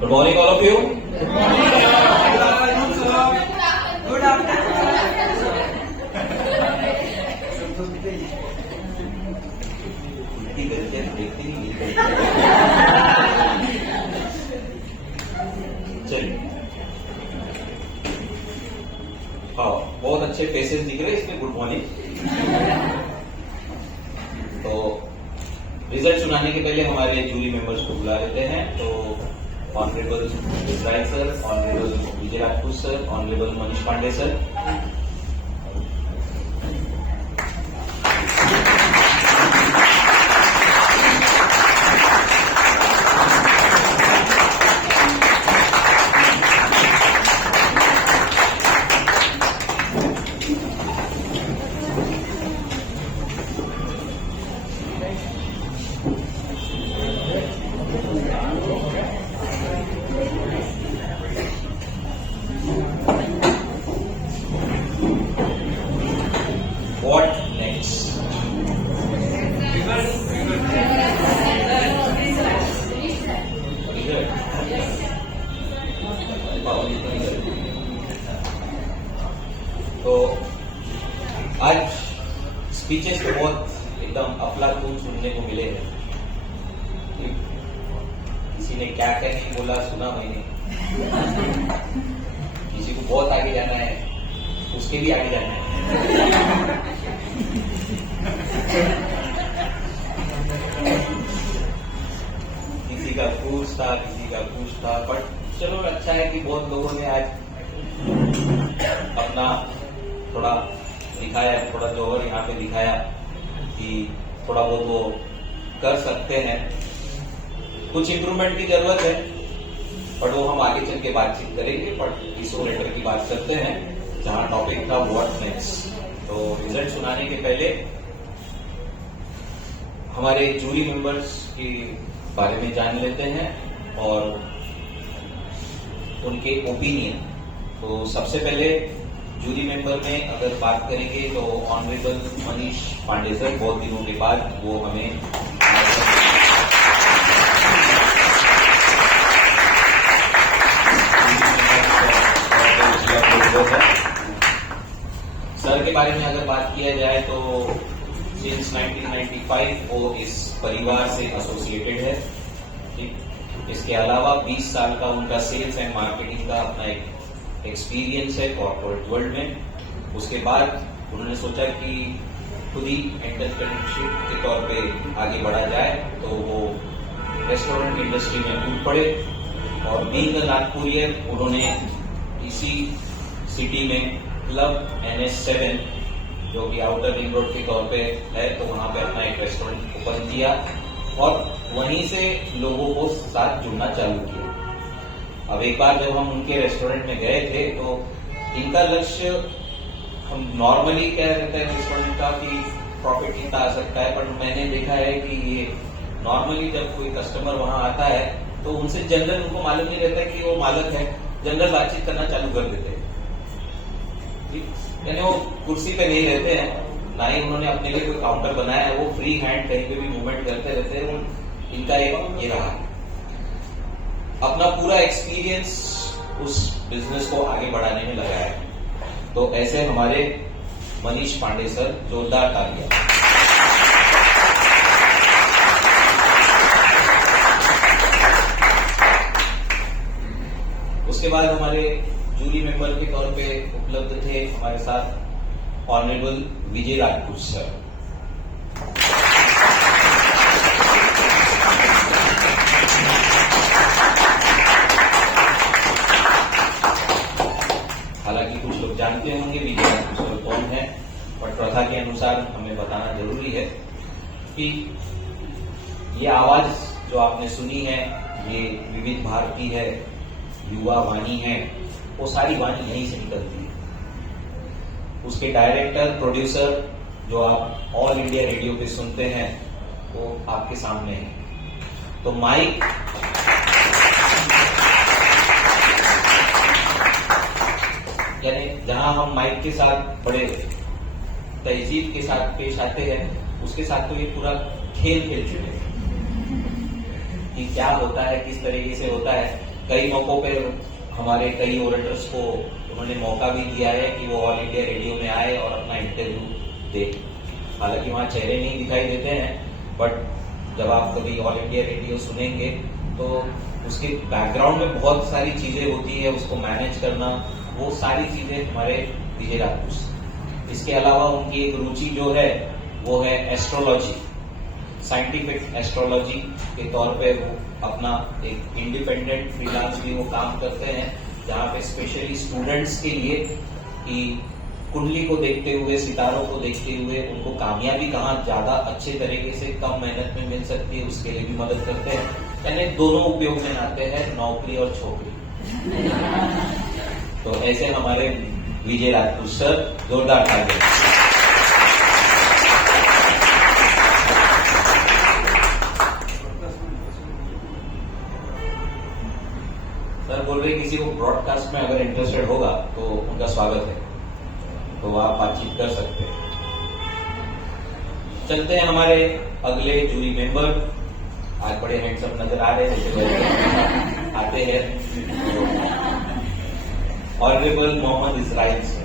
Good morning, all of you. Good morning. Good afternoon. चलिए, हाँ, बहुत अच्छे फेसेस दिख रहे हैं इसमें। Good morning. तो रिजल्ट सुनाने के पहले हमारे जूरी मेंबर्स को बुला लेते हैं। तो honourable Israel sir, honourable Vijay Rajput sir, honourable Manish Pandey sir. What next? तो आज स्पीचेस तो बहुत एकदम अफलातून सुनने को मिले हैं। किसी ने क्या क्या नहीं बोला सुना मैंने। किसी को बहुत आगे जाना है, उसके भी आगे जाना है। किसी का कुछ था, किसी का कुछ था, बट चलो अच्छा है कि बहुत लोगों ने आज अपना थोड़ा दिखाया, थोड़ा जोहर यहाँ पे दिखाया कि थोड़ा बहुत वो कर सकते हैं। कुछ इम्प्रूवमेंट की जरूरत है, बट वो हम आगे चल के बातचीत करेंगे। बट इस ओरेटर की बात करते हैं जहां टॉपिक था व्हाट नेक्स्ट। तो रिजल्ट सुनाने के पहले हमारे जूरी मेंबर्स के बारे में जान लेते हैं और उनके ओपिनियन। तो सबसे पहले जूरी मेंबर में अगर बात करेंगे तो ऑनरेबल मनीष पांडे सर, बहुत दिनों के बाद वो हमें सर के बारे में अगर बात किया जाए तो सिंस 1995 वो इस परिवार से एसोसिएटेड है। ठीक, इसके अलावा 20 साल का उनका सेल्स एंड मार्केटिंग का अपना एक एक्सपीरियंस है कॉर्पोरेट वर्ल्ड में। उसके बाद उन्होंने सोचा कि खुद ही एंटरप्रेन्योरशिप के तौर पे आगे बढ़ा जाए, तो वो रेस्टोरेंट इंडस्ट्री में कूद पड़े और बीइंग अ नागपुरियन उन्होंने इसी सिटी में क्लब NS7 जो कि आउटर रिंग रोड के तौर पे है, तो वहां पे अपना एक रेस्टोरेंट ओपन किया और वहीं से लोगों को साथ जुड़ना चालू किया। अब एक बार जब हम उनके रेस्टोरेंट में गए थे तो इनका लक्ष्य, हम नॉर्मली क्या रहता है रेस्टोरेंट का कि प्रॉफिट कितना आ सकता है, पर मैंने देखा है कि ये नॉर्मली जब कोई कस्टमर वहां आता है तो उनसे जनरल उनको मालूम नहीं रहता है कि वो मालक है, जनरल बातचीत करना चालू कर देते हैं। यानी वो कुर्सी पे नहीं रहते हैं, ना ही उन्होंने अपने लिए कोई काउंटर बनाया है, वो फ्री हैंड कहीं पे भी मूवमेंट करते रहते हैं। इनका एक ये रहा अपना पूरा एक्सपीरियंस उस बिजनेस को आगे बढ़ाने में लगाया है। तो ऐसे हमारे मनीष पांडे सर, जोरदार तालियां। उसके बाद हमारे जूरी मेंबर के तौर पे उपलब्ध थे हमारे साथ ऑनरेबल विजय राजपूत सर। हालांकि कुछ लोग जानते होंगे विजय राजपूत सर कौन है, पर प्रथा के अनुसार हमें बताना जरूरी है कि ये आवाज जो आपने सुनी है, ये विविध भारती है, युवा वाणी है, वो सारी वाणी यहीं से निकलती है। उसके डायरेक्टर, प्रोड्यूसर जो आप ऑल इंडिया रेडियो पे सुनते हैं वो आपके सामने है। तो माइक यानी जहां हम माइक के साथ बड़े तहजीब के साथ पेश आते हैं, उसके साथ तो ये पूरा खेल खेल चुके हैं कि क्या होता है, किस तरीके से होता है। कई मौकों पर हमारे कई ओरेटर्स को उन्होंने मौका भी दिया है कि वो ऑल इंडिया रेडियो में आए और अपना इंटरव्यू दे। हालांकि वहाँ चेहरे नहीं दिखाई देते हैं, बट जब आप कभी ऑल इंडिया रेडियो सुनेंगे तो उसके बैकग्राउंड में बहुत सारी चीजें होती है, उसको मैनेज करना, वो सारी चीजें हमारे विजय राजपूत। इसके अलावा उनकी एक रुचि जो है वो है एस्ट्रोलॉजी, साइंटिफिक एस्ट्रोलॉजी के तौर पे वो अपना एक इंडिपेंडेंट फ्रीलांस भी वो काम करते हैं, जहाँ पे स्पेशली स्टूडेंट्स के लिए कि कुंडली को देखते हुए, सितारों को देखते हुए उनको कामयाबी कहाँ ज्यादा अच्छे तरीके से कम मेहनत में मिल सकती है, उसके लिए भी मदद करते हैं। यानी दोनों उपयोग में आते हैं, नौकरी और छोकरी। तो ऐसे हमारे विजय राजपूत सर, जोरदार तालियां। सर बोल रहे किसी को ब्रॉडकास्ट में अगर इंटरेस्टेड होगा तो उनका स्वागत है, तो आप बातचीत कर सकते हैं। चलते हैं हमारे अगले जूरी मेंबर। आज बड़े हैंडसम नजर आ रहे हैं, आते हैं ऑनरेबल मोहम्मद इजराइल से।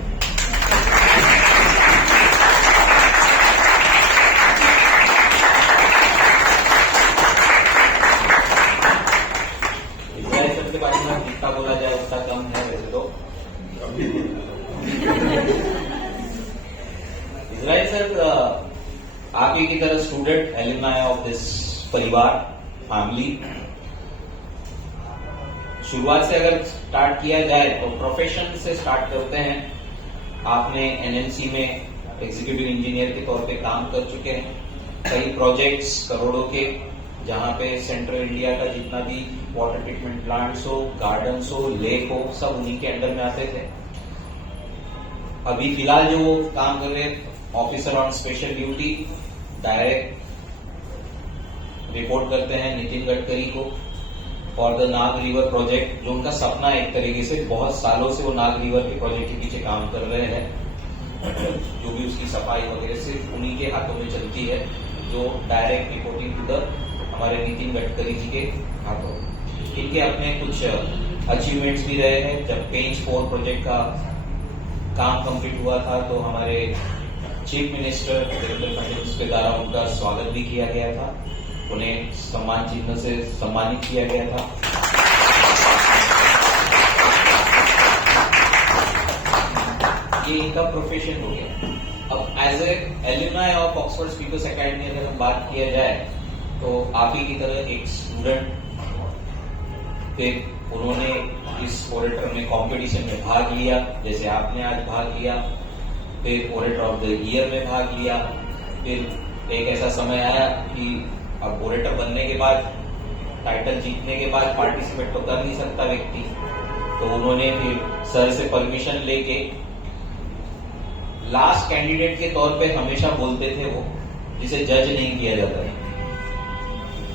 इजराइल सर के बारे में जितना बोला जाए उतना कम है वैसे तो। इजराइल सर आप ही की तरह स्टूडेंट, एलुमनाई ऑफ दिस परिवार, फैमिली। शुरुआत से अगर स्टार्ट किया जाए तो प्रोफेशन से स्टार्ट करते हैं। आपने एनएमसी में एग्जीक्यूटिव इंजीनियर के तौर पे काम कर चुके हैं। कई प्रोजेक्ट्स करोड़ों के, जहां पे सेंट्रल इंडिया का जितना भी वाटर ट्रीटमेंट प्लांट्स हो, गार्डन्स हो, लेक हो, सब उन्हीं के अंडर में आते थे। अभी फिलहाल जो काम कर रहे हैं, officer on special duty, direct report करते हैं नितिन गडकरी को for the Nag river project, जो उनका सपना है। एक तरीके से बहुत सालों से वो नाग रिवर के प्रोजेक्ट के पीछे काम कर रहे हैं। जो भी उसकी सफाई वगैरह सिर्फ उन्हीं के हाथों में चलती है, जो डायरेक्ट रिपोर्टिंग टू द हमारे नितिन गडकरी जी के हाथों। इनके अपने कुछ अचीवमेंट्स भी रहे हैं। जब पेंच 4 प्रोजेक्ट का काम कंप्लीट हुआ था तो हमारे चीफ मिनिस्टर देवेंद्र फडणवीस के द्वारा उनका स्वागत भी किया गया था, उन्हें सम्मान चिन्ह से सम्मानित किया गया था। ये इनका प्रोफेशन हो गया। अब as a alumni of Oxford Speakers Academy अगर हम बात किया जाए तो आप ही की तरह एक स्टूडेंट थे। उन्होंने इस ओरेटर में कंपटीशन में भाग लिया, जैसे आपने आज भाग लिया। फिर ओरेटर ऑफ द ईयर में भाग लिया। फिर एक ऐसा समय आया कि अब ओरेटर बनने के बाद, टाइटल जीतने के बाद पार्टिसिपेट तो कर नहीं सकता व्यक्ति, तो उन्होंने फिर सर से परमिशन लेके लास्ट कैंडिडेट के तौर पे हमेशा बोलते थे वो, जिसे जज नहीं किया जाता है।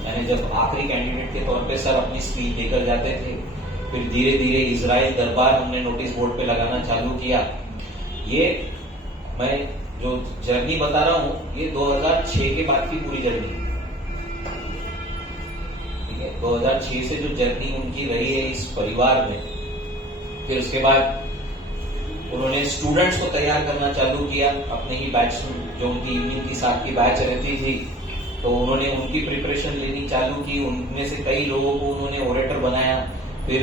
यानी जब आखिरी कैंडिडेट के तौर पे सर अपनी स्पीच देकर जाते थे, फिर धीरे धीरे इजराइल दरबार हमने नोटिस बोर्ड पे लगाना चालू किया। ये मैं जो जर्नी बता रहा हूं, ये 2006 के बाद की पूरी जर्नी, ठीक है। 2006 से जो जर्नी उनकी रही है इस परिवार में, फिर उसके बाद उन्होंने स्टूडेंट्स को तैयार करना चालू किया। अपने ही बैच, जो उनकी इवनिंग की 7 की बैच रहती थी, तो उन्होंने उनकी प्रिपरेशन लेनी चालू की। उनमें से कई लोगों को उन्होंने ओरेटर बनाया। फिर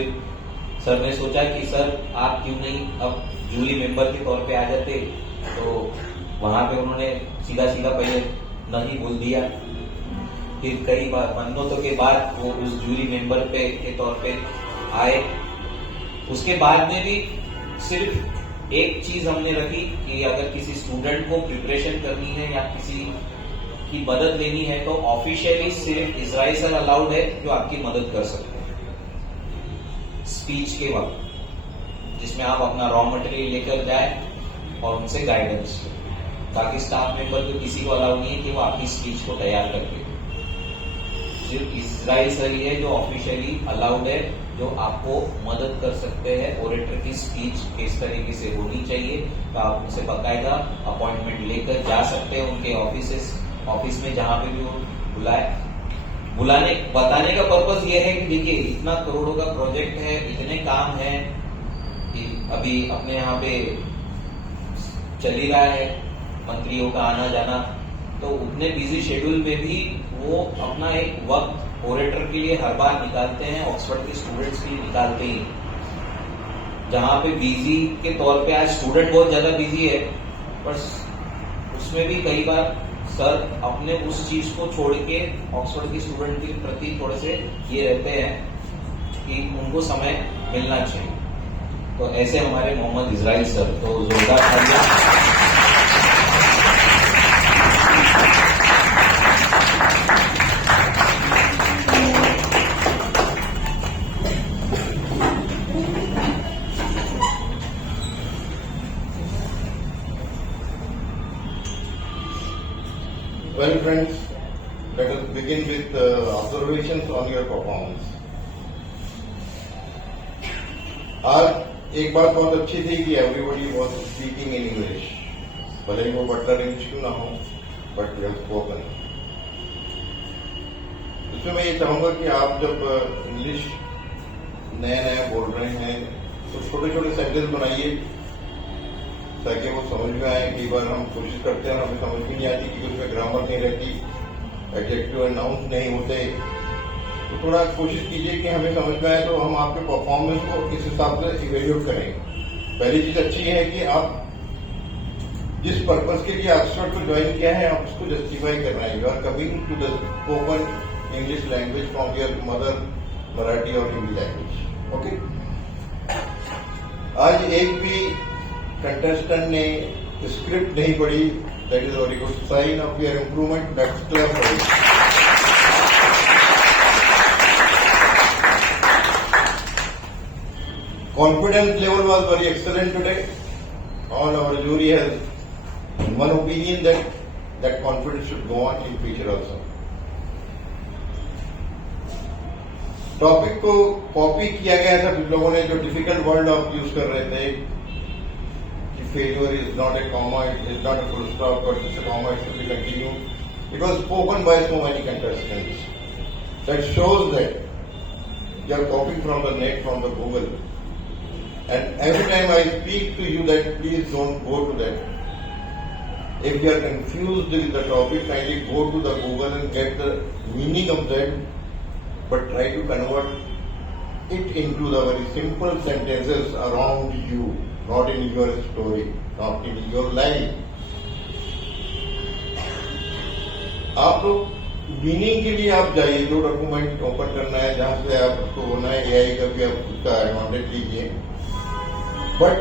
सर ने सोचा कि सर आप क्यों नहीं अब जूरी मेंबर के तौर पे आ जाते, तो वहां पे उन्होंने सीधा सीधा पहले नहीं बोल दिया। फिर कई बार मन्नतों के बाद वो उस जूरी मेंबर पे के तौर पे आए। उसके बाद में भी सिर्फ एक चीज हमने रखी कि अगर किसी स्टूडेंट को प्रिपरेशन करनी है या किसी की मदद लेनी है तो ऑफिशियली सिर्फ इजराइल सर अलाउड है जो आपकी मदद कर सकते हैं स्पीच के वक्त, जिसमें आप अपना रॉ मटेरियल लेकर जाए और उनसे गाइडेंस। बाकी स्टाफ मेंबर को किसी को अलाउ नहीं है कि वो आपकी स्पीच को तैयार करके, सिर्फ इजराइल सर ही है जो ऑफिशियली अलाउड है, जो आपको मदद कर सकते हैं। ओरेटर की स्पीच किस तरीके से होनी चाहिए तो आप उनसे बाकायदा अपॉइंटमेंट लेकर जा सकते हैं उनके ऑफिस में, जहां पे भी वो बुलाए। बताने का पर्पस ये है कि देखिए इतना करोड़ों का प्रोजेक्ट है, इतने काम है कि अभी अपने यहाँ पे चल ही रहा है मंत्रियों का आना जाना, तो उतने बिजी शेड्यूल में भी वो अपना एक वक्त ओरेटर के लिए हर बार निकालते हैं, ऑक्सफोर्ड के स्टूडेंट्स के लिए निकालते ही। जहां पे बिजी के तौर पे आज स्टूडेंट बहुत ज्यादा बिजी है, पर उसमें भी कई बार सर अपने उस चीज को छोड़ के ऑक्सफोर्ड के स्टूडेंट के प्रति थोड़े से ये रहते हैं कि उनको समय मिलना चाहिए। तो ऐसे हमारे मोहम्मद इजराइल सर, तो जोरदार तालियां। Well, friends, let us begin with observations on your performance. आज एक बात बहुत अच्छी थी कि everybody was speaking in English. भले ही वो बटलर इंग्लिश क्यों ना हो, but we have spoken. इसमें मैं ये चाहूंगा कि आप जब इंग्लिश नया बोल रहे हैं तो छोटे छोटे सेंटेंस बनाइए ताकि वो समझ में आए। कई बार हम कोशिश करते हैं, हमें समझ भी नहीं आती कि उसमें ग्रामर नहीं रहती, एडजेक्टिव एंड नाउन्स नहीं होते। तो थोड़ा कोशिश कीजिए कि हमें समझ में आए, तो हम आपके परफॉर्मेंस को इस हिसाब से इवेल्यूएट करें। पहली चीज अच्छी है कि आप जिस पर्पस के लिए ऑक्सफोर्ड को ज्वाइन किया है, आप उसको जस्टिफाई कर रहे हैं। You are coming to the spoken English language from your mother Marathi और हिंदी लैंग्वेज। ओके, आज एक भी कंटेस्टेंट ने स्क्रिप्ट नहीं पढ़ी, that is very good sign of your improvement, that's clear for you. Confidence level was very excellent today. All our jury has one opinion that confidence should go on in future also. Topic को copy किया गया था कुछ लोगों ने, जो difficult word आप use कर रहे थे कि failure is not a comma, it is not a full stop, but it's a comma, it should be continue. It was spoken by so many contestants. That shows that you are copying from the net, from the Google. And every time I speak to you that please don't go to that. If you are confused with the topic, kindly go to the Google and get the meaning of that, but try to convert it into the very simple sentences around you, not in your story, not in your life. आप लोग meaning के लिए आप जाइए, जो document open करना है, जहां से आप उसको होना है एआई का भी आप उसका एडवांटेज लीजिए, बट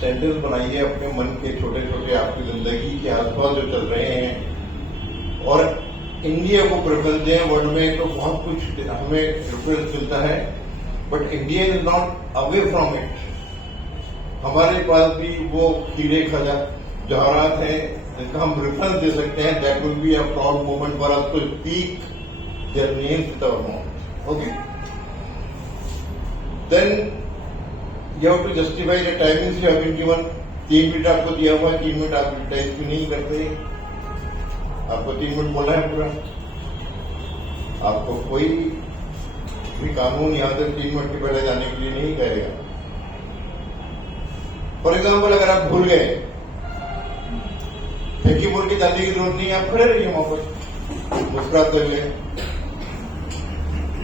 सेंटेंस बनाइए अपने मन के छोटे छोटे, आपकी जिंदगी के आसपास जो चल रहे हैं, और इंडिया को प्रेफरेंस दें। वर्ल्ड में तो बहुत कुछ हमें रेफरेंस मिलता है, but India is not away from it. हमारे पास भी वो कीड़े जवाहरात हैं जिनका हम रेफरेंस दे सकते हैं। That will be a proud moment for us to speak their names with our mouth. Okay, then you have to justify the timings you have been given. 3 minute आपको दिया हुआ है, 3 मिनट आप यूटिलाइज भी नहीं करते। आपको 3 मिनट बोलना है पूरा। आपको कोई भी कानून यहां से 3 मिनट के पहले जाने के लिए नहीं कहेगा। फॉर एग्जाम्पल, अगर आप भूल गए, फेंकी बोल के जाने की जरूरत नहीं है, आप खड़े रहिए वहां पर मुस्कुराते हुए।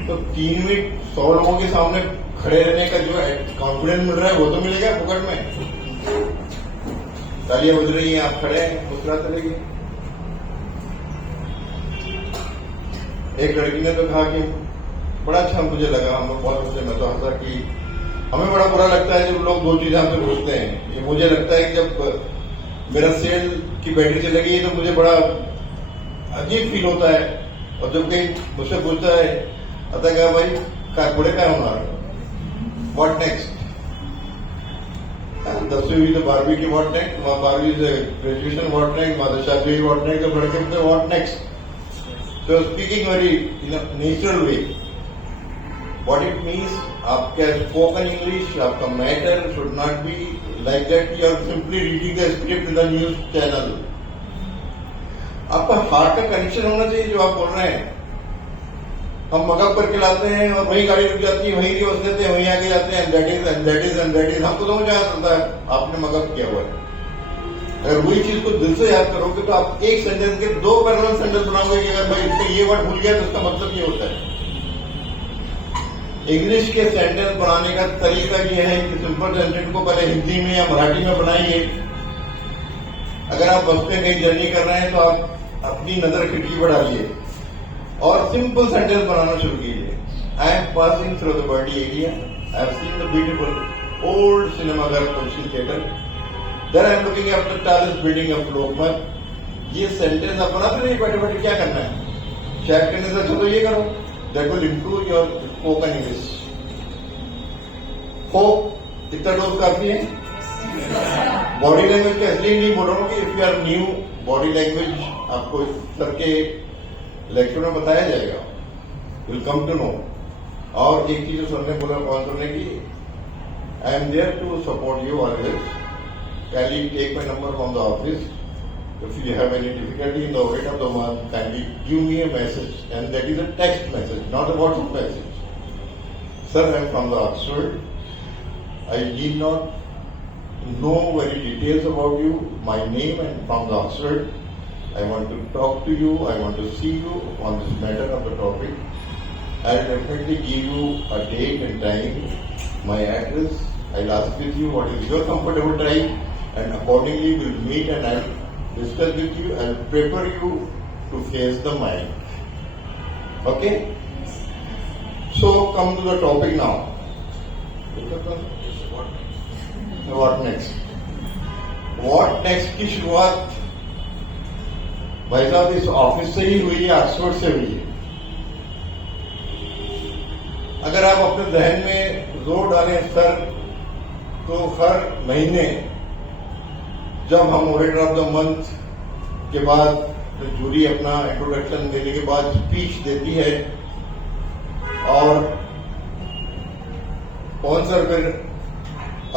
तो 3 मिनट 100 लोगों के सामने खड़े रहने का जो कॉन्फिडेंस मिल रहा है वो तो मिलेगा फुकट में। तालियां बज रही हैं, आप खड़े हैं, मुस्कुराते रहिए। एक लड़की ने तो कहा कि बड़ा अच्छा मुझे लगा, हम लोग बहुत अच्छे, मैं तो हंसा कि हमें बड़ा बुरा लगता है जब लोग 2 चीजें हमसे पूछते हैं। ये मुझे लगता है कि जब मेरा सेल की बैटरी चली गई तो मुझे बड़ा अजीब फील होता है, और जब कहीं मुझसे पूछता है अतः क्या भाई बुढ़े क्या हमारा व्हाट नेक्स्ट, 10वीं तो 12वीं की व्हाट नेक्स्ट, 12वीं से ग्रेजुएशन व्हाट नेक्स्ट, शादी व्हाट नेक्स्ट, तो लड़के बोलते what next. So speaking very in a natural way, what it means, आपका spoken English, आपका matter should not be like that you are simply reading the script in the news channel. आपका heart का connection होना चाहिए जो आप बोल रहे हैं। हम मगअप करके लाते हैं और वही गाड़ी रुक जाती है, वही रिवर्स लेते हैं, वहीं आगे जाते हैं, एंड हमको तो मुझे याद रहता है आपने मगअप किया हुआ है। अगर वही चीज को दिल से याद करोगे तो आप एक सेंटेंस के 2 पैरेलल सेंटेंस बनाओगे कि अगर भाई इसको ये वर्ड भूल गया तो उसका मतलब ये होता है। इंग्लिश के सेंटेंस बनाने का तरीका ये है कि सिंपल सेंटेंस को पहले हिंदी में या मराठी में बनाइए। अगर आप बस पे कहीं जर्नी कर रहे हैं तो आप अपनी नजर खिड़की पर डालिए और सिंपल सेंटेंस बनाना शुरू कीजिए। I am passing through the Bardi area, I have seen the beautiful old सिनेमाघर Tulsi theatre, there I am looking at the tallest building of Lokmat. ये सेंटेंस आप बनाते नहीं, बैठे बैठे क्या करना है, चैट करने से अच्छा तो ये करो, that will improve your spoken English. Hope इतना डोज काफी है। बॉडी लैंग्वेज का इसलिए नहीं बोल रहा हूँ कि if you are new, body language आपको सर के लेक्चर में बताया जाएगा, विल कम टू नो। और एक चीज सर ने बोला कौन सुनने की, I am there to support you always, kindly take my number from the office. If you have any difficulty in the audit of the month, kindly give me a message, and that is a text message, not a WhatsApp message. Sir, I am from the Oxford. I need not know very details about you, my name and from the Oxford. I want to talk to you, I want to see you on this matter of the topic. I'll definitely give you a date and time, my address. I'll ask with you what is your comfortable time, and accordingly we'll meet and I'll discuss with you and prepare you to face the mind. Okay? So come to the topic now. What next? What next की शुरुआत भाई साहब इस office से ही हुई है, Oxford से हुई है। अगर आप अपने जहन में जोर डालें सर, तो हर महीने जब हम ऑडिटर ऑफ द मंथ के बाद तो जूरी अपना इंट्रोडक्शन देने के बाद स्पीच देती है और कौन सर फिर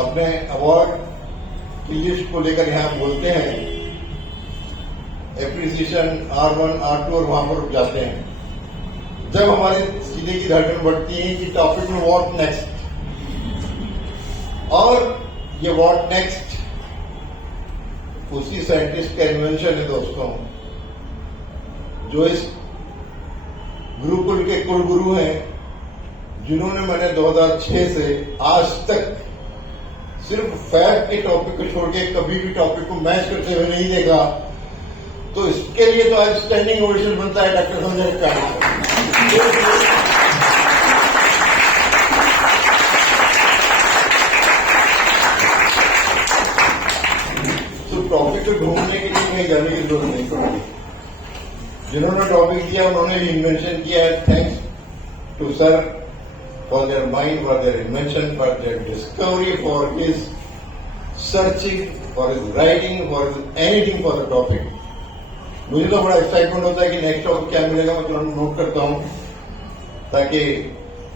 अपने अवार्ड की लिस्ट को लेकर यहां बोलते हैं, एप्रिसिएशन R1, R2 और वहां पर रुक जाते हैं। जब हमारे सीने की धड़कन बढ़ती है कि टॉपिक में व्हाट नेक्स्ट, और ये व्हाट नेक्स्ट उसी साइंटिस्ट का इन्वेंशन है दोस्तों, जो इस गुरुकुल के कुलगुरु हैं, जिन्होंने मैंने 2006 से आज तक सिर्फ फैक्ट के टॉपिक को छोड़ के कभी भी टॉपिक को मैच करते हुए नहीं देखा। तो इसके लिए तो आज स्टैंडिंग ओवेशन बनता है डॉक्टर संजय का। टॉपिक को ढूंढने के लिए कहीं जाने की जरूरत नहीं पड़ती। जिन्होंने टॉपिक दिया उन्होंने भी इन्वेंशन किया है। Thanks to sir for their mind, for their invention, for their discovery, for his searching, for his writing, for anything for the topic. मुझे तो बड़ा एक्साइटमेंट होता है कि नेक्स्ट टॉपिक क्या मिलेगा, मैं तुरंत नोट करता हूं ताकि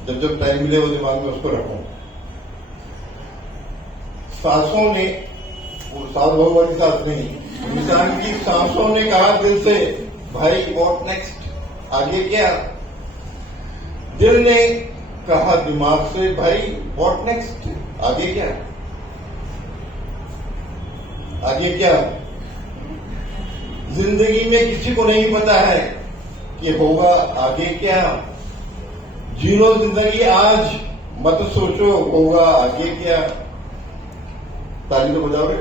जब जब टाइम मिले वो दिमाग में उसको रखूं। सांसों ने, वो सांस बहुत बड़ी सांस नहीं, इंसान की सांसों ने कहा दिल से, भाई व्हाट नेक्स्ट, आगे क्या। दिल ने कहा दिमाग से, भाई व्हाट नेक्स्ट, आगे क्या, आगे क्या। जिंदगी में किसी को नहीं पता है कि होगा आगे क्या। जी लो जिंदगी आज, मत सोचो होगा आगे क्या। ताली तो बजाओ रे।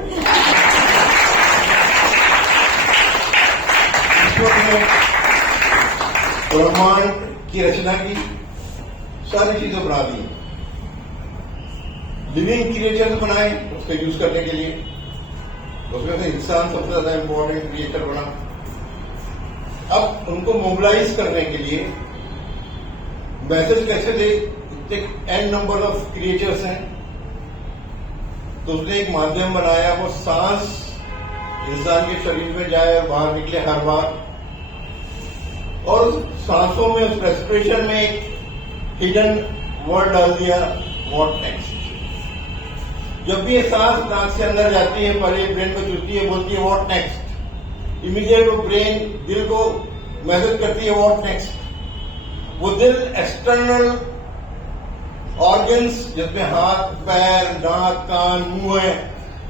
ब्रह्मांड की रचना की, सारी चीजें बना दी, लिविंग क्रिएचर्स बनाए उसका यूज करने के लिए। उसमें से इंसान सबसे ज्यादा इंपॉर्टेंट क्रिएटर बना। अब उनको मोबिलाइज करने के लिए मैसेज कैसे दे, इतने एन नंबर ऑफ क्रिएचर्स हैं, तो उसने एक माध्यम बनाया, वो सांस इंसान के शरीर में जाए और बाहर निकले हर बार, और सांसों में उस रेस्पिरेशन में एक हिडन वर्ड डाल दिया, व्हाट नेक्स्ट। जब भी ये सांस नाक से अंदर जाती है, पहले ब्रेन को जुड़ती है, बोलती है व्हाट नेक्स्ट। इमीडिएट वो ब्रेन दिल को मैसेज करती है व्हाट नेक्स्ट। वो दिल एक्सटर्नल ऑर्गन्स जिसमें हाथ, पैर, नाक, कान, मुंह है,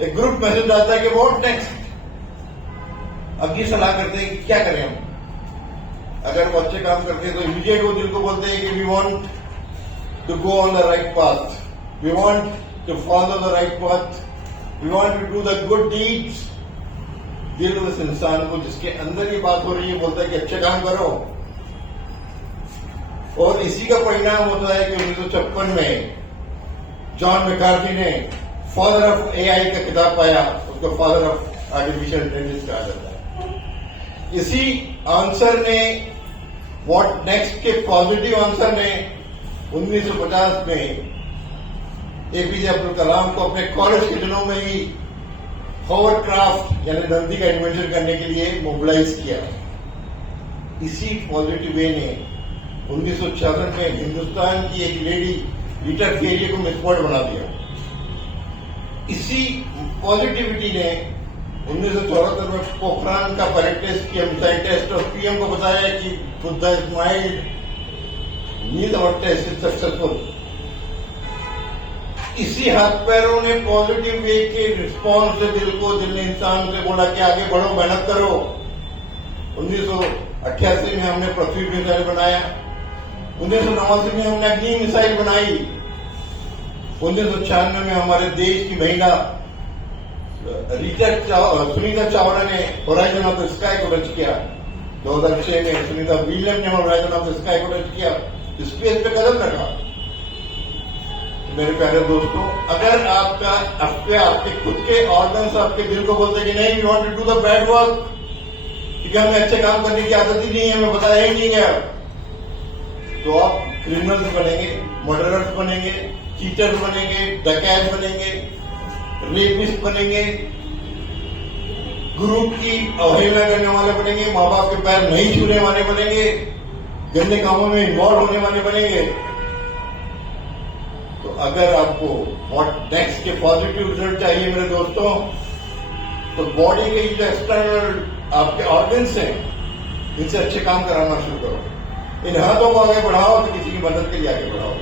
एक ग्रुप मैसेज आता है कि व्हाट नेक्स्ट। अब ये सलाह करते हैं कि क्या करें हम। अगर वो अच्छे काम करते हैं तो इमीडिएट वो दिल को बोलते हैं कि we want to go on the right path, we want to follow the right path, we want to do the good deeds. दिल उस इंसान को जिसके अंदर ये बात हो रही है बोलता है कि अच्छे काम करो। और इसी का परिणाम होता है कि 1956 में जॉन मैकार्थी ने फादर ऑफ एआई का खिताब पाया, उसको फादर ऑफ आर्टिफिशियल इंटेलिजेंस कहा जाता है। इसी आंसर ने, व्हाट नेक्स्ट के पॉजिटिव आंसर ने 1950 में एपीजे अब्दुल कलाम को अपने कॉलेज के दिनों में ही हॉवरक्राफ्ट यानी नंदी का इन्वेंशन करने के लिए मोबिलाइज किया। इसी पॉजिटिव वे ने 1966 में हिंदुस्तान की एक लेडी रीटा फेरिए को मिस वर्ल्ड बना दिया। इसी पॉजिटिविटी ने 1974 में पोखरान का पैलेट टेस्ट किया, मिसाइल टेस्ट, और पीएम को बताया कि Buddha smiled need our test is successful. इसी हाथ पैरों ने पॉजिटिव वे के रिस्पॉन्स से दिल ने इंसान से बोला कि आगे बढ़ो, मेहनत करो। 1988 में हमने पृथ्वी मिसाइल बनाया, 1989 में हमने अग्नि मिसाइल बनाई, 1996 में हमारे देश की महिला सुनीता चावला ने होराइजन ऑफ द स्काई को टच किया। 2006 में सुनीता विलियम ने होराइजन ऑफ द स्काई को टच किया, स्पेस पे कदम रखा। मेरे प्यारे दोस्तों, अगर आपके खुद के ऑर्गन्स आपके दिल को बोलते कि नहीं, we want to do the bad work, क्योंकि हमें अच्छे काम करने की आदत ही नहीं है, हमें बताया ही नहीं गया, तो आप क्रिमिनल्स बनेंगे, मर्डरर्स बनेंगे, चीटर्स बनेंगे, डकैत बनेंगे, रेपिस्ट बनेंगे, गुरु की अवहेलना करने वाले बनेंगे, माँ बाप के पैर नहीं छूने वाले बनेंगे, गंदे कामों में इन्वॉल्व होने वाले बनेंगे। तो अगर आपको व्हाट नेक्स्ट के पॉजिटिव रिजल्ट चाहिए मेरे दोस्तों, तो बॉडी के जो एक्सटर्नल आपके ऑर्गन्स हैं, इनसे अच्छे काम कराना शुरू करो। इन हाथों को आगे बढ़ाओ तो किसी की मदद के लिए आगे बढ़ाओ,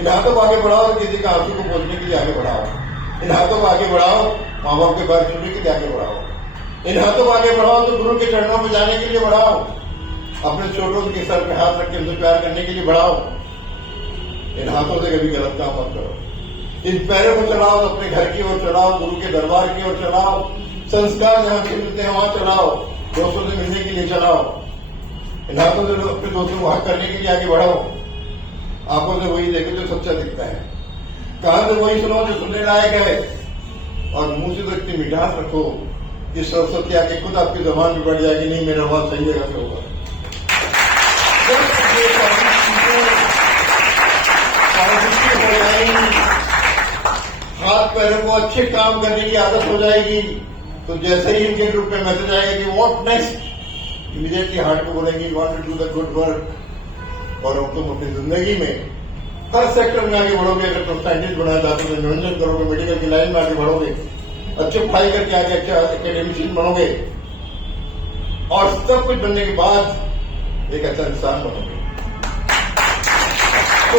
इन हाथों को आगे बढ़ाओ तो किसी का आंसू को पोंछने के लिए आगे बढ़ाओ, इन हाथों को आगे बढ़ाओ माँ बाप के पैर छूने के लिए आगे बढ़ाओ, इन हाथों को आगे बढ़ाओ तो गुरु के चरणों में जाने के लिए बढ़ाओ, अपने छोटों के सर पे हाथ रख के उनसे प्यार करने के लिए बढ़ाओ। इन हाथों से कभी गलत काम मत करो। इन पैरों को चलाओ तो अपने घर की ओर चलाओ, गुरु के दरबार की ओर चलाओ, संस्कार जहां से मिलते हैं वहां चलाओ, दोस्तों से मिलने के लिए चलाओ। इन हाथों से अपने दोस्तों को हक करने के लिए आगे बढ़ाओ। आंखों से वही देखो जो सच्चा दिखता है, कान से वही सुनो जो सुनने लायक है, और मुंह से तो इतनी मिठास रखो कि सरस्वती आके खुद आपकी जबान पे बैठ जाएगी, नहीं मेरा बात सही जगह पे होगा। हाथ पैरों को अच्छे काम करने की आदत हो जाएगी, तो जैसे ही इनके ग्रुप में मैसेज आएगा कि व्हाट नेक्स्ट, इमीडिएटली हार्ट को बोलेंगे you want to do the good work. और अब तुम अपनी जिंदगी में हर सेक्टर में आगे बढ़ोगे। अगर तुम साइंटिस्ट बनना चाहते हो, इन्वेंशन करोगे, मेडिकल की लाइन में आगे बढ़ोगे, अच्छे पढ़ाई करके आगे अच्छा एकेडमिशियन बनोगे, और सब कुछ बनने के बाद एक अच्छा इंसान बनोगे। तो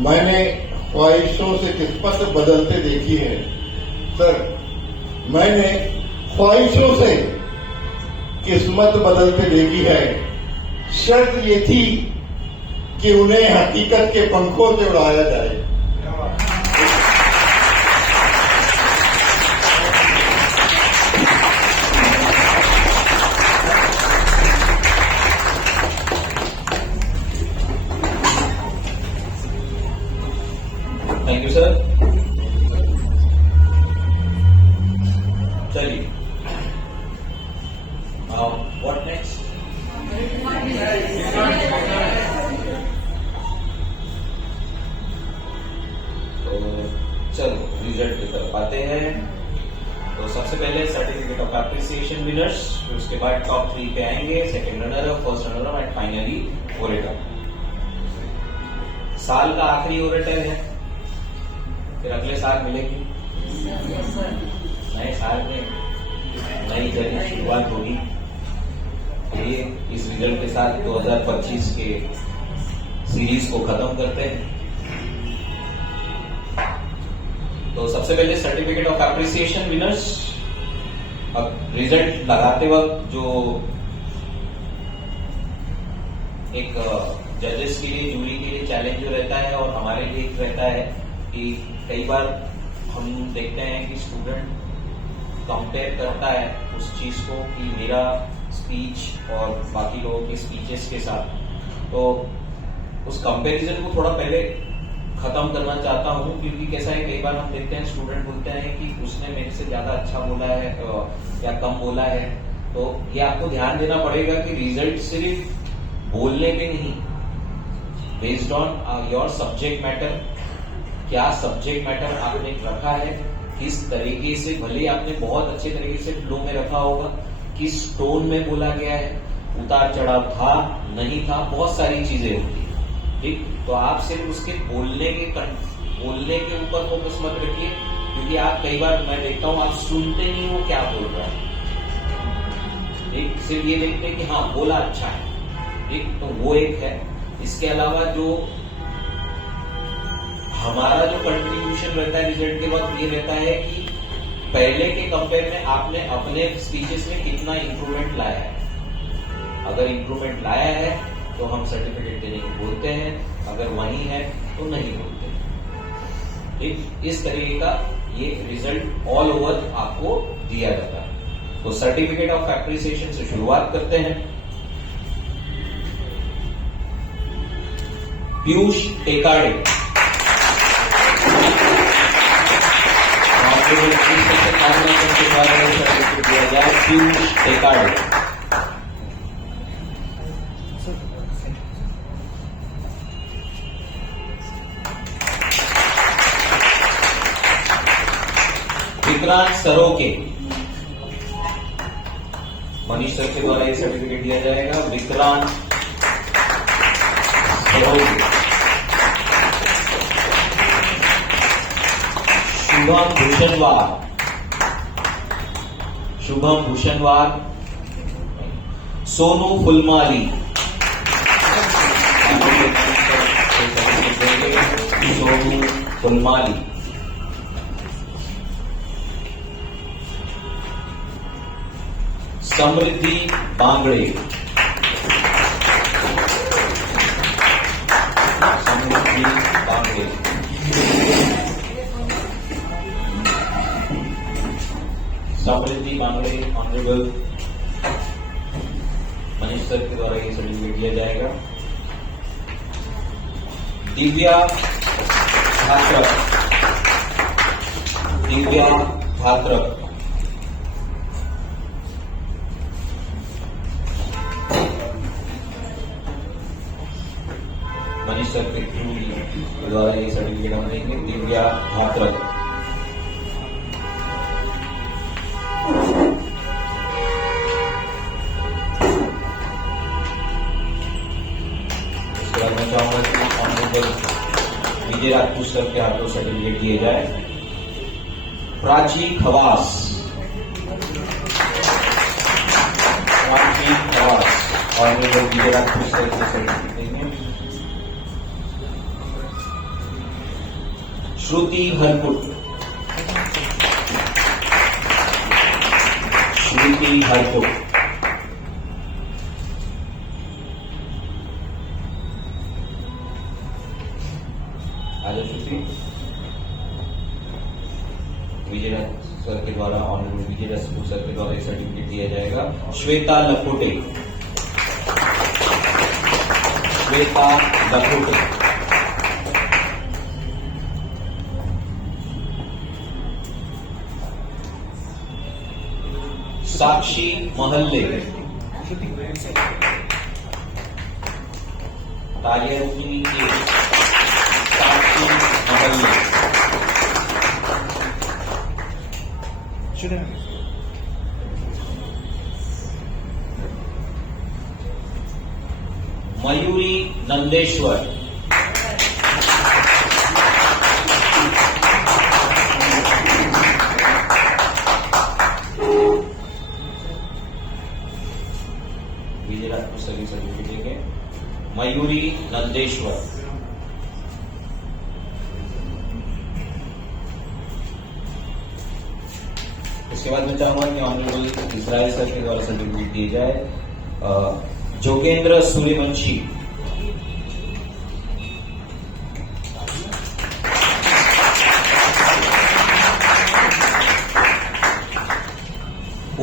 मैंने ख्वाहिशों से किस्मत बदलते देखी है। सर, मैंने ख्वाहिशों से किस्मत बदलते देखी है। शर्त ये थी कि उन्हें हकीकत के पंखों से उड़ाया जाए। Thank you sir. चलिए, व्हाट नेक्स्ट? तो चलो रिजल्ट की तरफ आते हैं। तो सबसे पहले सर्टिफिकेट ऑफ एप्रिसिएशन विनर्स, फिर उसके बाद टॉप 3 पे आएंगे, second runner up, first runner up and finally orator. साल का आखिरी ओरेटर है, फिर अगले साल मिलेंगे। नए साल में नई जर्नी शुरुआत होगी। ये इस रिजल्ट के साथ 2025 के सीरीज को खत्म करते हैं। तो सबसे पहले सर्टिफिकेट ऑफ एप्रिसिएशन विनर्स। अब रिजल्ट लगाते वक्त जो एक जजेस के लिए, जूरी के लिए चैलेंज जो रहता है और हमारे लिए एक रहता है कि कई बार हम देखते हैं कि स्टूडेंट कंपेयर करता है उस चीज को कि मेरा स्पीच और बाकी लोगों के स्पीचेस के साथ, तो उस कंपैरिजन को थोड़ा पहले खत्म करना चाहता हूं। क्योंकि कैसा है, कई बार हम देखते हैं स्टूडेंट बोलते हैं कि उसने मेरे से ज्यादा अच्छा बोला है या कम बोला है। तो ये आपको ध्यान देना पड़ेगा कि रिजल्ट सिर्फ बोलने पे नहीं, based on your subject matter, क्या सब्जेक्ट मैटर आपने रखा है, किस तरीके से, भले आपने बहुत अच्छे तरीके से फ्लो में रखा होगा, किस टोन में बोला गया है, उतार चढ़ाव था नहीं था, बहुत सारी चीजें होती है। ठीक, तो आप सिर्फ उसके बोलने के ऊपर फोकस मत रखिए, क्योंकि आप कई बार मैं देखता हूं आप सुनते नहीं हो क्या बोल रहा है। ठीक, सिर्फ ये देखते हैं कि हाँ बोला अच्छा है। ठीक, तो वो एक है। इसके अलावा जो हमारा जो कंट्रीब्यूशन रहता है रिजल्ट के वक्त, ये रहता है कि पहले के कंपेयर में आपने अपने स्पीचेस में कितना इंप्रूवमेंट लाया है। अगर इंप्रूवमेंट लाया है तो हम सर्टिफिकेट देने को बोलते हैं, अगर वही है तो नहीं बोलते। ठीक, इस तरीके का ये रिजल्ट ऑल ओवर आपको दिया जाता है। तो सर्टिफिकेट ऑफ एप्रिसिएशन से शुरुआत करते हैं। पीयूष टेकाड़े, दिया जाए पीयूष टेकाड़े। विक्रांत सरोके, मनीष सर के द्वारा ये सर्टिफिकेट दिया जाएगा। विक्रांत सरोके। शुभम भूषणवार, शुभम भूषणवार। सोनू फुलमाली, सोनू फुलमाली। समृद्धि बांगड़े, समृद्धि बांगड़े। समृद्धि बांगड़े ऑनरेबल मनीष सर के द्वारा ये सर्टिफिकेट दिया जाएगा। दिव्या धात्रक, दिव्या धात्रक। मनीष सर के द्वारा ये सर्टिफिकेट हम देंगे। दिव्या धात्रक। इसके बाद मैं चाहूंगा कि ऑनरेबल विजय राजपूत सर के हाथों सर्टिफिकेट दिए जाए। प्राची खवास, प्राची खवास, ऑनरेबल विजय राजपूत सर को सर्टिफिकेट देंगे। श्रुति हरपुट, श्रुति हरपुट। आजा श्रुति। विजय सर के द्वारा, ऑनरेबल विजय राजपूत सर के द्वारा सर्टिफिकेट दिया जाएगा। श्वेता लखोटे, श्वेता लखोटे। साक्षी महल्ले, तालियां रुकनी की। साक्षी महल्ले। मयूरी नंदेश्वर, सर्विस सर्टिफिकेट देंगे मयूरी नंदेश्वर। उसके बाद मैं चाहूंगा कि ऑनरेबल इजराइल सर के द्वारा सर्टिफिकेट दिए जाए जोगेंद्र सूर्यवंशी।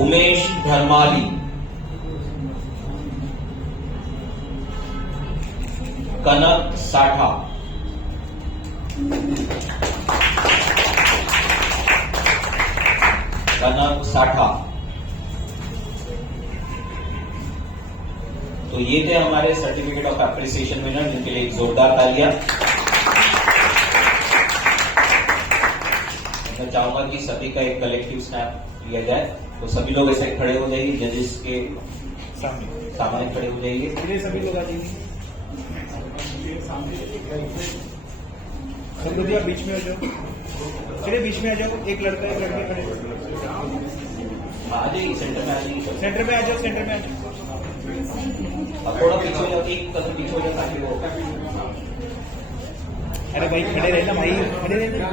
उमेश धर्माली। कनक साठा। कनक साठा। तो ये थे हमारे सर्टिफिकेट ऑफ एप्रिसिएशन विनर, जिनके लिए एक जोरदार तालियां। मैं चाहूंगा कि सभी का एक कलेक्टिव स्नैप लिया जाए, तो सभी लोग ऐसे खड़े हो जाइए, जजेस के सामने खड़े हो जाइए। सभी लोग आ जाइए, सब लोग बीच में आ जाओ, चलिए बीच में आ जाओ, एक लड़का एक लड़की खड़े आ जाइए, सेंटर में आ जाइए, सेंटर में आ जाओ, सेंटर में आ जाओ। अब थोड़ा पीछे हो जाओ, एक कदम पीछे हो जाओ ताकि वो अरे भाई खड़े रहना, भाई खड़े रहना,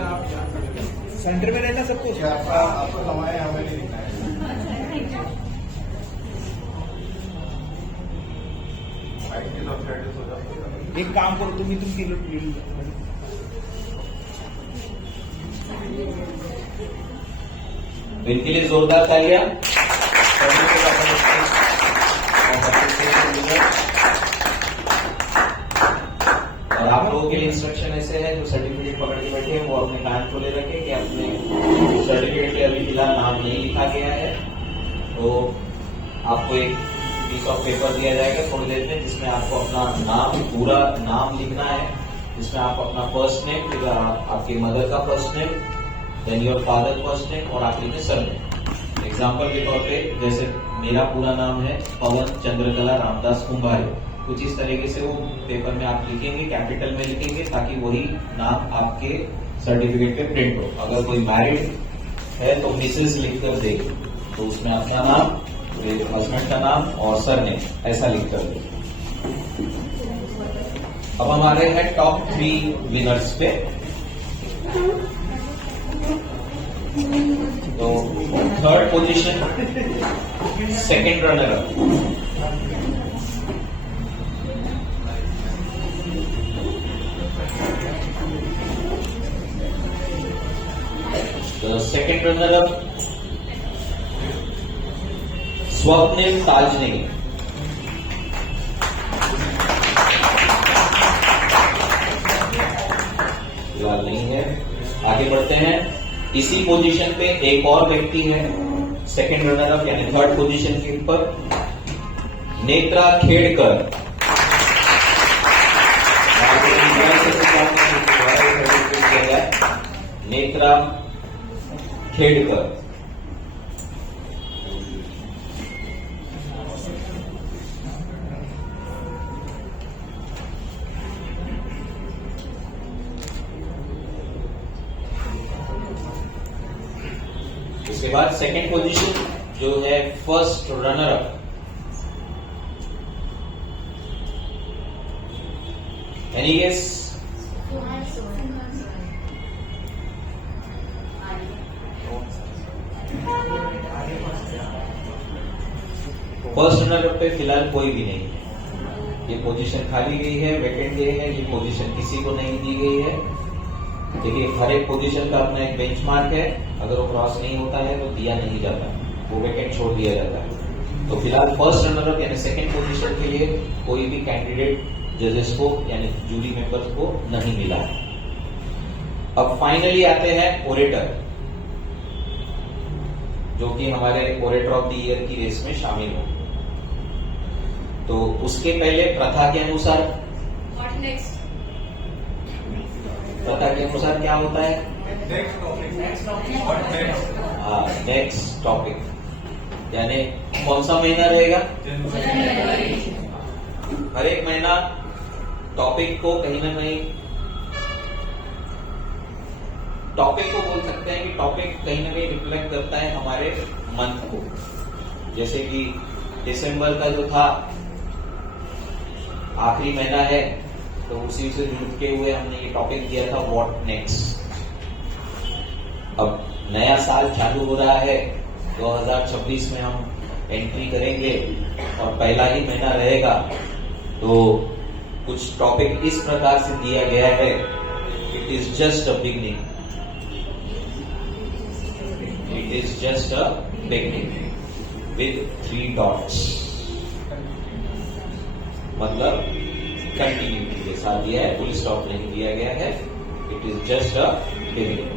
सेंटर में रहना सब कुछ। आपको हमारे हमें नहीं दिखना है। एक काम करो, तुम किलो इनके लिए जोरदार तालियां। और आप लोगों के लिए इंस्ट्रक्शन ऐसे है, जो सर्टिफिकेट पकड़ के बैठे हैं वो अपने कान खोले रखें कि अपने सर्टिफिकेट पे अभी फिलहाल नाम नहीं लिखा गया है, तो आपको एक पीस ऑफ पेपर दिया जाएगा थोड़ी देर में, जिसमें आपको अपना नाम, पूरा नाम लिखना है, जिसमें आप अपना फर्स्ट नेम, फिर आपके मदर का first name, then your father first name और आखिरी में सरनेम। एग्जाम्पल के तौर पे जैसे मेरा पूरा नाम है पवन चंद्रकला रामदास कुंभारे, कुछ इस तरीके से वो पेपर में आप लिखेंगे, कैपिटल में लिखेंगे, ताकि वही नाम आपके सर्टिफिकेट पे प्रिंट हो। अगर कोई मैरिड है तो मिसेज लिखकर दे, तो उसमें अपना नाम, हस्बैंड का नाम और सरनेम ऐसा लिखकर दे। अब हमारे हैं टॉप 3 विनर्स पे। तो third position, second runner up, the second runner up Swapnil Tajne. फिलहाल नहीं है, आगे बढ़ते हैं। इसी पोजीशन पे एक और व्यक्ति है सेकंड रनर अप यानी थर्ड पोजीशन के ऊपर, नेत्रा खेड़कर। नेत्रा खेड़कर। उसके बाद सेकंड पोजीशन जो है first runner up, any guess? First runner up पे फिलहाल कोई भी नहीं है, ये पोजीशन खाली गई है, वैकेंट गई है, ये पोजीशन किसी को नहीं दी गई है। देखिए हर एक पोजीशन का अपना एक बेंचमार्क है, अगर वो क्रॉस नहीं होता है तो दिया नहीं जाता, वो वैकेंट छोड़ दिया जाता है। तो फिलहाल फर्स्ट रनर अप यानी सेकंड पोजीशन के लिए कोई भी कैंडिडेट जजेस को यानी जूरी मेंबर्स को नहीं मिला है। अब फाइनली आते हैं ओरेटर, जो कि हमारे ओरेटर ऑफ द ईयर की रेस में शामिल हो। तो उसके पहले प्रथा के अनुसार, प्रथा के अनुसार क्या होता है? नेक्स्ट टॉपिक, यानी कौन सा महीना रहेगा? हर एक महीना टॉपिक को कहीं ना कहीं, टॉपिक को बोल सकते हैं कि टॉपिक कहीं ना कहीं रिफ्लेक्ट करता है हमारे मंथ को। जैसे कि दिसंबर का जो था आखिरी महीना है तो उसी से जुड़ते हुए हमने ये टॉपिक दिया था व्हाट नेक्स्ट। अब नया साल चालू हो रहा है, 2026 में हम एंट्री करेंगे और पहला ही महीना रहेगा, तो कुछ टॉपिक इस प्रकार से दिया गया है, it is just a beginning, it is just a beginning with 3 dots, मतलब कंटिन्यूटी के साथ दिया है, फुल स्टॉप नहीं दिया गया है, it is just a beginning.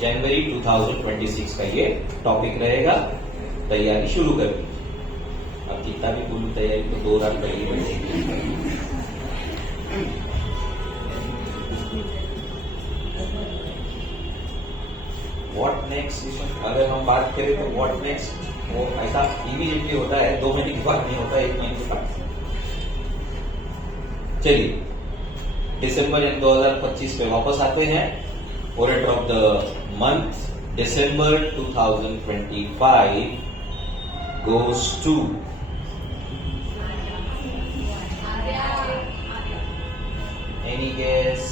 जनवरी 2026 का ये टॉपिक रहेगा, तैयारी शुरू कर दी। अब कितना भी बोलूं तैयारी तो 2 रात पहले बनेगी। व्हाट नेक्स्ट, अगर हम बात करें तो व्हाट नेक्स्ट वो ऐसा इमीडिएटली होता है, 2 महीने के बाद नहीं होता, 1 महीने के बाद। चलिए दिसंबर 2025 पे वापस आते हैं। Orator of the month December 2025 goes to any guess?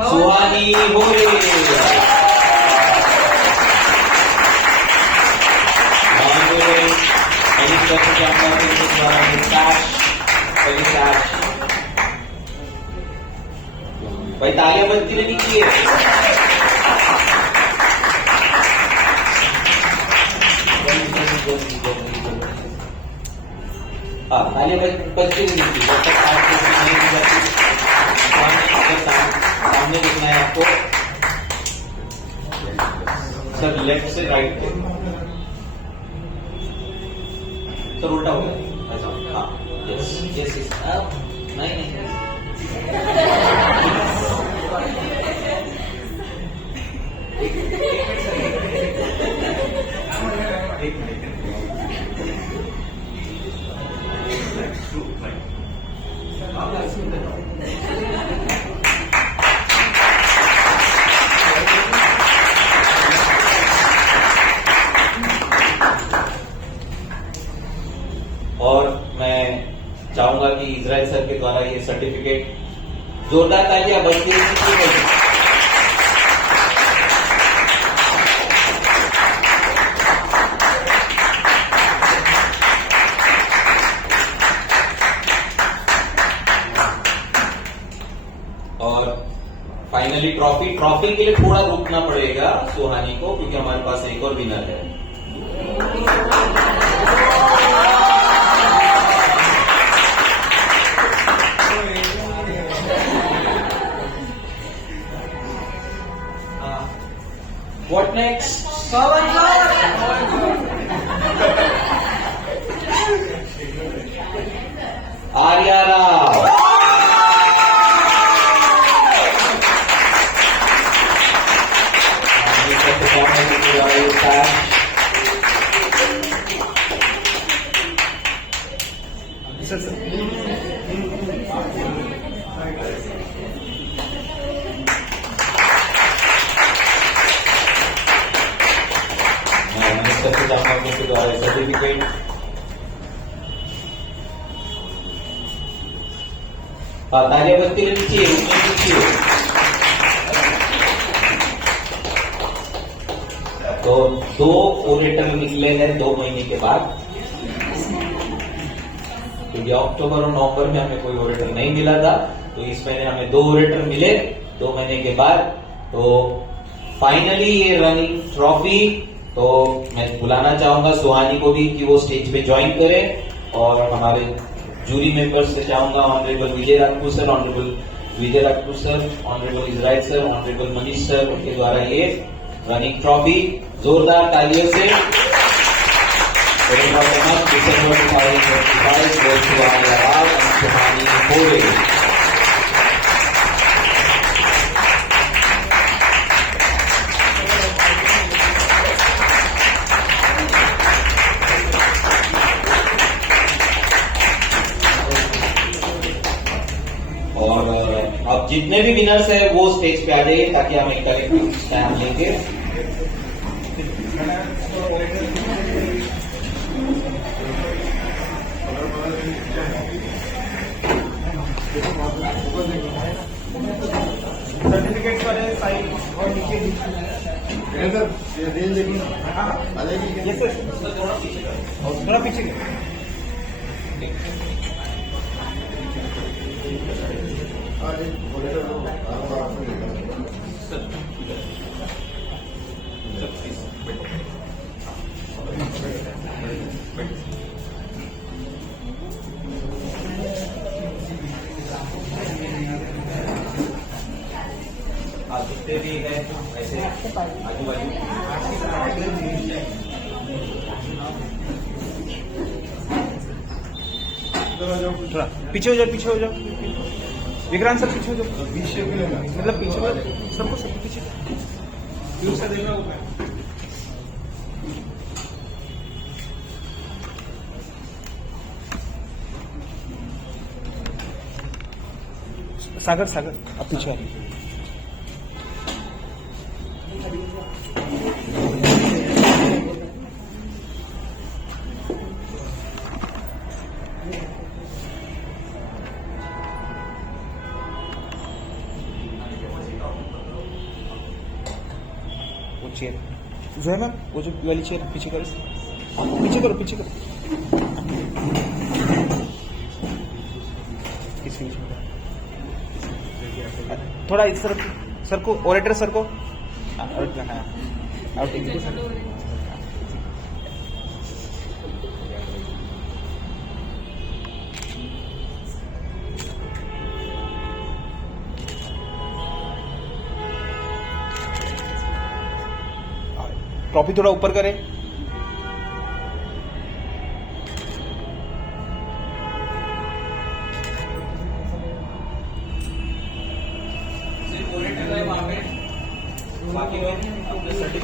सुहानी होरे। भाई तालियां बजती रहनी चाहिए। हाँ, तालियां बजती रहनी चाहिए जब तक आपको नहीं मिल जाती। सामने देखना है आपको सर, लेफ्ट से राइट पे सर, उल्टा हो गया ऐसा। हाँ, यस यस यस, नहीं नहीं एक मिनट और मैं चाहूंगा कि इजराइल सर के द्वारा ये सर्टिफिकेट जोरदार तालियां बजती है। और फाइनली ट्रॉफी के लिए थोड़ा रुकना पड़ेगा सुहानी को, क्योंकि हमारे पास एक और विनर है। What next? Arya Rao. Certificate तालियां बजती रहनी चाहिए। तो 2 ओरेटर निकले हैं 2 महीने के बाद, क्योंकि अक्टूबर और नवंबर में हमें कोई ओरेटर नहीं मिला था, तो इस महीने हमें 2 ओरेटर मिले 2 महीने के बाद। तो फाइनली ये रनिंग ट्रॉफी, तो मैं बुलाना चाहूंगा सुहानी को भी कि वो स्टेज पे ज्वाइन करे, और हमारे जूरी मेंबर्स से चाहूंगा honourable Vijay Rajput sir, honourable Israel sir, honourable Manish sir, उनके द्वारा ये रनिंग ट्रॉफी जोरदार तालियों से सुहानी होरे। और अब जितने भी विनर्स है वो स्टेज पे आ जाइए, ताकि हम एक कलेक्टिव स्टैंड लेंगे। सर्टिफिकेट पर है साइड और नीचे रेंज देखिए हाँ आ जाएगी ये सर थोड़ा पीछे आप जितने भी हैं ऐसे आजू बाजू थोड़ा पीछे हो जाओ विक्रांत सर पीछे हो जाओ पीछे भी लेना मतलब पीछे हो जाओ, सबको पीछे क्यों से देखना होगा सागर अब पीछे आइए वो चेयर जो है ना वो जो वाली चेयर पीछे करो पीछे करो किसी बीच में थोड़ा इस तरफ सर को ऑरेटर सर को हाँ ट्रॉफी थोड़ा ऊपर करें सिर्फ वहाँ पे बाकी लोग अपने सर्टिफिकेट